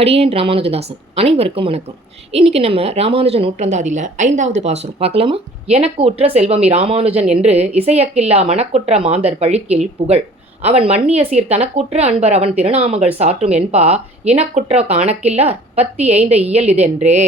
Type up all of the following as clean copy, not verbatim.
அடியேன் ராமானுஜதாசன். அனைவருக்கும் வணக்கம். இன்னைக்கு நம்ம ராமானுஜ நூற்றந்தாதியில் 5வது பாசுரம் பார்க்கலாமா? எனக்கு உற்ற செல்வம் ராமானுஜன் என்று இசையக்கில்லா மணக்குற்ற மாந்தர் பழிக்கில் புகழ். அவன் மன்னிய சீர் தனக்குற்ற அன்பர் அவன் திருநாமங்கள் சாற்றும் என்பா இனக்குற்ற காணக்கில்லார் பத்தி எய்ந்த இயல் இதென்றே.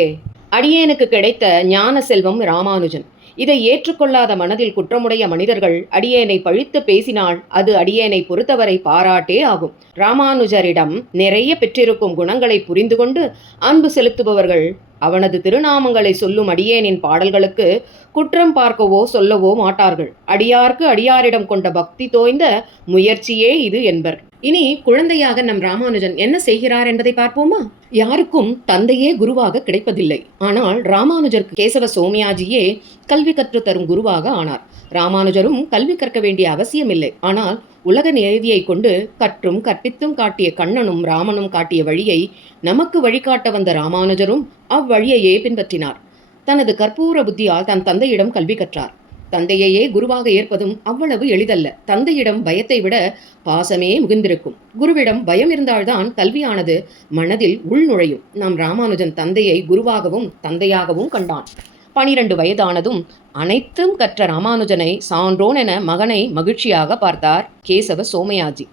அடியேனுக்கு கிடைத்த ஞான செல்வம் ராமானுஜன். இதை ஏற்றுக்கொள்ளாத மனதில் குற்றமுடைய மனிதர்கள் அடியேனை பழித்து பேசினால் அது அடியேனை பொறுத்தவரை பாராட்டே ஆகும். ராமானுஜரிடம் நிறைய பெற்றிருக்கும் குணங்களை புரிந்து கொண்டு அன்பு செலுத்துபவர்கள் அவனது திருநாமங்களை சொல்லும் அடியேனின் பாடல்களுக்கு குற்றம் பார்க்கவோ சொல்லவோ மாட்டார்கள். அடியார்க்கு அடியாரிடம் கொண்ட பக்தி தோய்ந்த முயற்சியே இது என்பர். இனி குழந்தையாக நம் ராமானுஜன் என்ன செய்கிறார் என்பதை பார்ப்போமா? யாருக்கும் தந்தையே குருவாக கிடைப்பதில்லை. ஆனால் ராமானுஜருக்கு கேசவ சோமயாஜியே கல்வி கற்று தரும் குருவாக ஆனார். ராமானுஜரும் கல்வி கற்க வேண்டிய அவசியமில்லை. ஆனால் உலக நியதியை கொண்டு கற்றும் கற்பித்தும் காட்டிய கண்ணனும் ராமனும் காட்டிய வழியை நமக்கு வழிகாட்ட வந்த ராமானுஜரும் அவ்வழியையே பின்பற்றினார். தனது கற்பூர புத்தியால் தன் தந்தையிடம் கல்வி கற்றார். தந்தையையே குருவாக ஏற்பதும் அவ்வளவு எளிதல்ல. தந்தையிடம் பயத்தை விட பாசமே மிகுந்திருக்கும். குருவிடம் பயம் இருந்தால்தான் கல்வியானது மனதில் உள்நுழையும். நாம் ராமானுஜன் தந்தையை குருவாகவும் தந்தையாகவும் கண்டான். 12 வயதானதும் அனைத்தும் கற்ற ராமானுஜனை சான்றோன் என மகனை மகிழ்ச்சியாக பார்த்தார் கேசவ சோமயாஜி.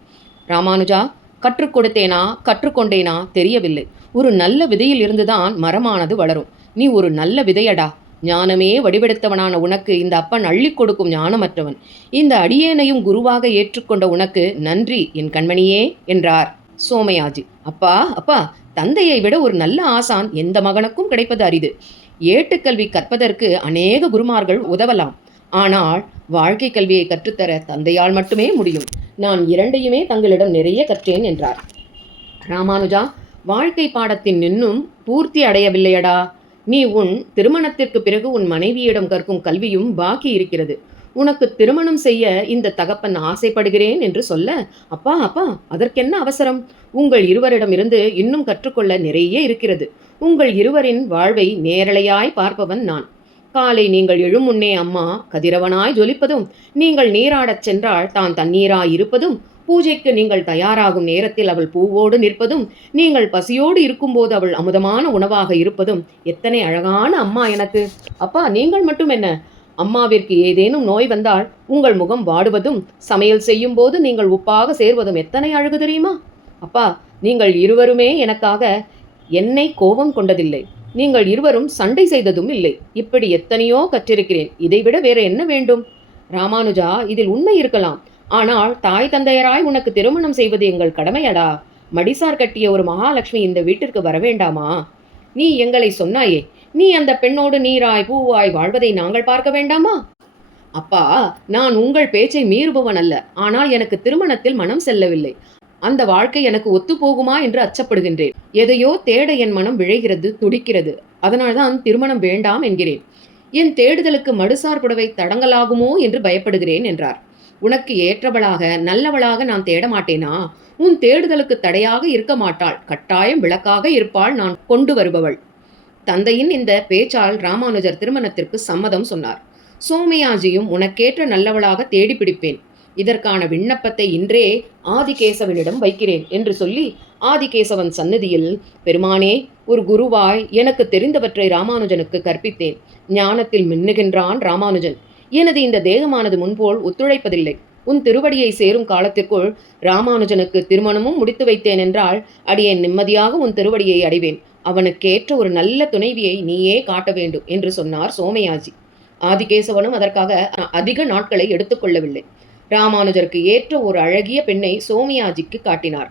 ராமானுஜா, கற்றுக் கொடுத்தேனா கற்றுக்கொண்டேனா தெரியவில்லை. ஒரு நல்ல விதையில் இருந்துதான் மரமானது வளரும். நீ ஒரு நல்ல விதையடா. ஞானமே வடிவெடுத்தவனான உனக்கு இந்த அப்பன் அள்ளி கொடுக்கும் ஞானமற்றவன். இந்த அடியேனையும் குருவாக ஏற்றுக்கொண்ட உனக்கு நன்றி என் கண்மணியே என்றார் சோமயாஜி. அப்பா அப்பா, தந்தையை விட ஒரு நல்ல ஆசான் எந்த மகனுக்கும் கிடைப்பது அரிது. ஏட்டுக்கல்வி கற்பதற்கு அநேக குருமார்கள் உதவலாம். ஆனால் வாழ்க்கை கல்வியை கற்றுத்தர தந்தையால் மட்டுமே முடியும். நான் இரண்டையுமே தங்களிடம் நிறைய கற்றேன் என்றார். ராமானுஜா, வாழ்க்கை பாடத்தின் இன்னும் பூர்த்தி அடையவில்லையடா. நீ உன் திருமணத்திற்கு பிறகு உன் மனைவியிடம் கற்கும் கல்வியும் பாக்கி இருக்கிறது. உனக்கு திருமணம் செய்ய இந்த தகப்பன் ஆசைப்படுகிறேன் என்று சொல்ல, அப்பா அப்பா, அதற்கென்ன அவசரம்? உங்கள் இருவரிடமிருந்து இன்னும் கற்றுக்கொள்ள நிறைய இருக்கிறது. உங்கள் இருவரின் வாழ்வை நேரலையாய் பார்ப்பவன் நான். காலை நீங்கள் எழும் முன்னே அம்மா கதிரவனாய் ஜொலிப்பதும், நீங்கள் நீராடச் சென்றால் தான் தண்ணீராய் இருப்பதும், பூஜைக்கு நீங்கள் தயாராகும் நேரத்தில் அவள் பூவோடு நிற்பதும், நீங்கள் பசியோடு இருக்கும்போது அவள் அமுதமான உணவாக இருப்பதும் எத்தனை அழகான அம்மா எனக்கு. அப்பா, நீங்கள் மட்டும் என்ன, அம்மாவிற்கு ஏதேனும் நோய் வந்தால் உங்கள் முகம் வாடுவதும், சமையல் செய்யும் போது நீங்கள் உப்பாக சேர்வதும் எத்தனை அழகு தெரியுமா? அப்பா, நீங்கள் இருவருமே எனக்காக என்னை கோபம் கொண்டதில்லை. நீங்கள் இருவரும் சண்டை செய்ததும் இல்லை. இப்படி எத்தனையோ கற்றிருக்கிறேன். இதைவிட வேற என்ன வேண்டும்? ராமானுஜா, இதில் உண்மை இருக்கலாம். ஆனால் தாய் தந்தையராய் உனக்கு திருமணம் செய்வது எங்கள் கடமையடா. மடிசார் கட்டிய ஒரு மகாலட்சுமி இந்த வீட்டிற்கு வரவேண்டாமா? நீ எங்களை சொன்னாயே, நீ அந்த பெண்ணோடு நீராய் பூவாய் வாழ்வதை நாங்கள் பார்க்க வேண்டாமா? அப்பா, நான் உங்கள் பேச்சை மீறுபவன் அல்ல. ஆனால் எனக்கு திருமணத்தில் மனம் செல்லவில்லை. அந்த வாழ்க்கை எனக்கு ஒத்து போகுமா என்று அச்சப்படுகின்றேன். எதையோ தேட என் மனம் விழைகிறது, துடிக்கிறது. அதனால்தான் திருமணம் வேண்டாம் என்கிறேன். என் தேடுதலுக்கு மடுசார் புடவை தடங்கலாகுமோ என்று பயப்படுகிறேன் என்றார். உனக்கு ஏற்றவளாக நல்லவளாக நான் தேட மாட்டேனா? உன் தேடுதலுக்கு தடையாக இருக்க மாட்டாள். கட்டாயம் விளக்காக இருப்பாள் நான் கொண்டு வருபவள். தந்தையின் இந்த பேச்சால் ராமானுஜர் திருமணத்திற்கு சம்மதம் சொன்னார். சோமயாஜியும் உனக்கேற்ற நல்லவளாக தேடி பிடிப்பேன். இதற்கான விண்ணப்பத்தை இன்றே ஆதிகேசவனிடம் வைக்கிறேன் என்று சொல்லி ஆதிகேசவன் சந்நிதியில், பெருமானே, ஒரு குருவாய் எனக்கு தெரிந்தவற்றை ராமானுஜனுக்கு கற்பித்தேன். ஞானத்தில் மின்னுகின்றான் ராமானுஜன். எனது இந்த தேகமானது முன்போல் ஒத்துழைப்பதில்லை. உன் திருவடியை சேரும் காலத்திற்குள் ராமானுஜனுக்கு திருமணமும் முடித்து வைத்தேன் என்றால் அடியேன் நிம்மதியாக உன் திருவடியை அடைவேன். அவனுக்கேற்ற ஒரு நல்ல துணைவியை நீயே காட்ட வேண்டும் என்று சொன்னார் சோமயாஜி. ஆதிகேசவனும் அதற்காக அதிக நாட்களை எடுத்துக்கொள்ளவில்லை. ராமானுஜருக்கு ஏற்ற ஒரு அழகிய பெண்ணை சோமயாஜிக்கு காட்டினார்.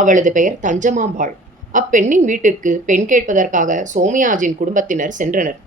அவளது பெயர் தஞ்சமாம்பாள். அப்பெண்ணின் வீட்டிற்கு பெண் கேட்பதற்காக சோமயாஜின் குடும்பத்தினர் சென்றனர்.